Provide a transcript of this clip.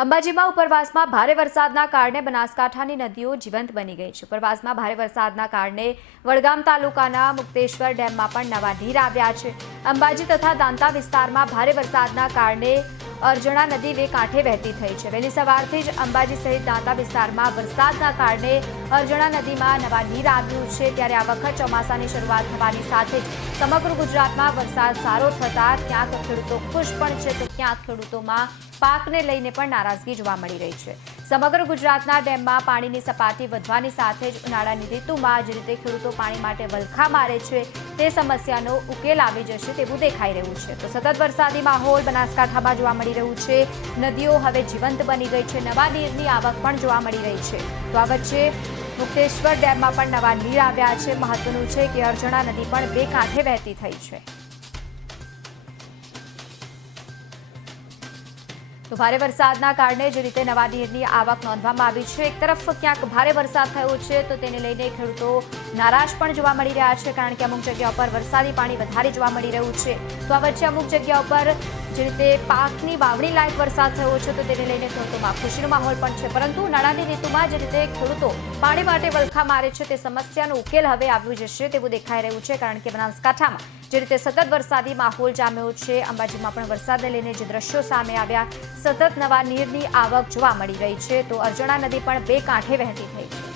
અંબાજીમાં ઉપરવાસમાં ભારે વરસાદના કારણે બનાસકાંઠાની નદીઓ જીવંત બની ગઈ છે। ઉપરવાસમાં ભારે વરસાદના કારણે વડગામ તાલુકાના મુક્તેશ્વર ડેમમાં પણ નવા નીર આવ્યા છે। અંબાજી તથા દાંતા વિસ્તારમાં ભારે વરસાદના કારણે અરજણા નદી બે કાંઠે વહેતી થઈ છે। વહેલી સવારથી જ અંબાજી સહિત દાંતા વિસ્તારમાં વરસાદના કારણે અરજણા નદીમાં નવા નીર આવ્યું છે। ત્યારે આ વખત ચોમાસાની શરૂઆત થવાની સાથે જ સમગ્ર ગુજરાતમાં વરસાદ સારો થતા ક્યાંક ખેડૂતો ખુશ પણ છે તો ક્યાંક ખેડૂતોમાં પાકને લઈને પણ નારાજગી જોવા મળી રહી છે। સમગ્ર ગુજરાતના ડેમમાં પાણીની સપાટી વધવાની સાથે જ ઉનાળાની ઋતુમાં જે રીતે ખેડૂતો પાણી માટે વલખા મારે છે તે સમસ્યાનો ઉકેલ આવી જશે તેવું દેખાઈ રહ્યું છે। તો સતત વરસાદી માહોલ બનાસકાંઠામાં જોવા મળી રહ્યું છે। નદીઓ હવે જીવંત બની ગઈ છે, નવા નીરની આવક પણ જોવા મળી રહી છે। તો આ વચ્ચે મુક્તેશ્વર ડેમમાં પણ નવા નીર આવ્યા છે। મહત્વનું છે કે અરજણા નદી પણ બે કાંઠે વહેતી થઈ છે। તો ભારે વરસાદના કારણે જે રીતે નવા નીરની આવક નોંધવામાં આવી છે, એક તરફ ક્યાંક ભારે વરસાદ થયો છે તો તેને લઈને ખેડૂતો નારાજ પણ જોવા મળી રહ્યા છે, કારણ કે અમુક જગ્યાઓ પર વરસાદી પાણી વધારે જોવા મળી રહ્યું છે। તો આ વચ્ચે અમુક જગ્યાઓ પર જે રીતે પાકની વાવણી લાયક વરસાદ થયો છે તો તેને લઈને ખેડૂતોમાં ખુશીનો માહોલ પણ છે, પરંતુ ઉનાળાની ઋતુમાં જે રીતે ખેડૂતો પાણી માટે વલખા મારે છે તે સમસ્યાનો ઉકેલ હવે આવી જશે તેવું દેખાઈ રહ્યું છે, કારણ કે બનાસકાંઠામાં જે રીતે સતત વરસાદી માહોલ જામ્યો છે, અંબાજીમાં પણ વરસાદને લઈને જે દ્રશ્યો સામે આવ્યા, સતત નવા નીરની આવક જોવા મળી રહી છે, તો અરજણા નદી પણ બે કાંઠે વહેતી થઈ છે।